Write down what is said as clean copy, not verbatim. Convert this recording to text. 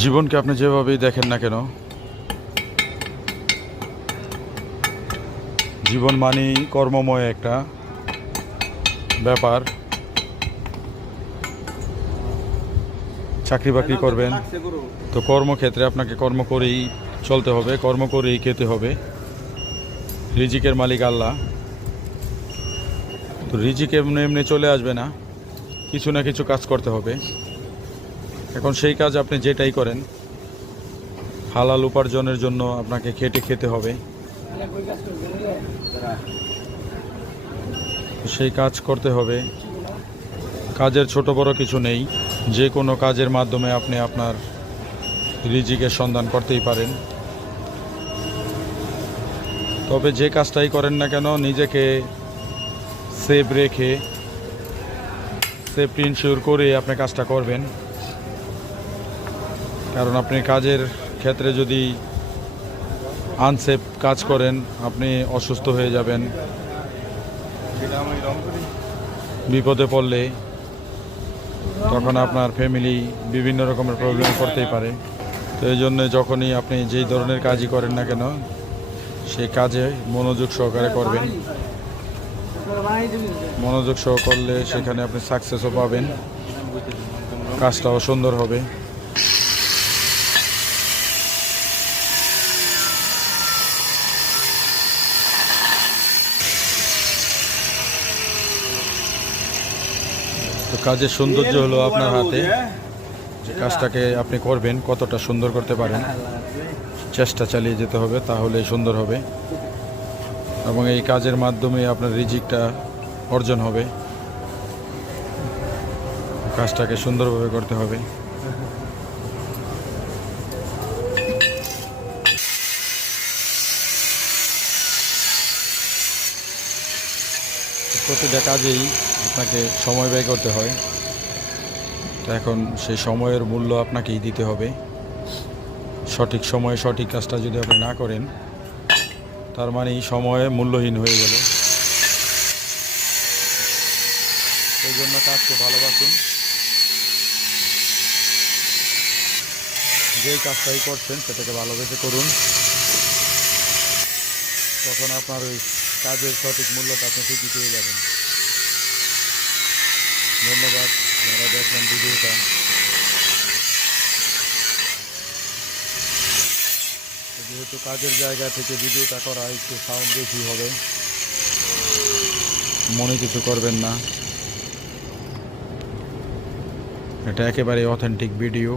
জীবনকে আপনি যেভাবেই দেখেন না কেন, জীবন মানেই কর্মময় একটা ব্যাপার। চাকরি বাকরি করবেন তো কর্মক্ষেত্রে আপনাকে কর্ম করেই চলতে হবে, কর্ম করেই খেতে হবে। রিজিকের মালিক আল্লাহ, তো রিজিক এমনি এমনি চলে আসবে না, কিছু না কিছু কাজ করতে হবে। এখন সেই কাজ আপনি যেটাই করেন, হালাল উপার্জনের জন্য আপনাকে খেটে খেতে হবে। সেই কাজ করতে হবে। কাজের ছোট বড় কিছু নেই, যে কোনো কাজের মাধ্যমে আপনি আপনার রিজিকের সন্ধান করতেই পারেন। তবে যে কাজটাই করেন না কেন, নিজেকে সেফ রেখে, সেফটি ইনশিওর করে আপনি কাজটা করবেন। কারণ আপনি কাজের ক্ষেত্রে যদি আনসেফ কাজ করেন, আপনি অসুস্থ হয়ে যাবেন। বিপদে পড়লে তখন আপনার ফ্যামিলি বিভিন্ন রকমের প্রবলেম করতেই পারে। তো এই জন্য যখনই আপনি যেই ধরনের কাজই করেন না কেন, সেই কাজে মনোযোগ সহকারে করবেন। মনোযোগ সহ করলে সেখানে আপনি সাকসেসও পাবেন, কাজটাও সুন্দর হবে। তো কাজের সৌন্দর্য হলো আপনার হাতে, যে কাজটাকে আপনি করবেন কতটা সুন্দর করতে পারেন। চেষ্টা চালিয়ে যেতে হবে, তাহলেই সুন্দর হবে এবং এই কাজের মাধ্যমে আপনার রিজিকটা অর্জন হবে। কাজটাকে সুন্দরভাবে করতে হবে। প্রতিটা কাজেই আপনাকে সময় ব্যয় করতে হয়। তো এখন সেই সময়ের মূল্য আপনাকেই দিতে হবে। সঠিক সময়ে সঠিক কাজটা যদি আপনি না করেন, তার মানে সময়ে মূল্যহীন হয়ে গেল। এই জন্য কাজকে ভালোবাসুন। যেই কাজটাই করছেন সেটাকে ভালোবেসে করুন, তখন আপনার ওই কাজের সঠিক মূল্যটা আপনি ঠিকই পেয়ে যাবেন। ধন্যবাদ যারা দেখলেন ভিডিওটা। যেহেতু কাজের জায়গা থেকে ভিডিওটা করা, একটু সাউন্ড বেশি হবে, মনে কিছু করবেন না। এটা একেবারে অথেন্টিক ভিডিও।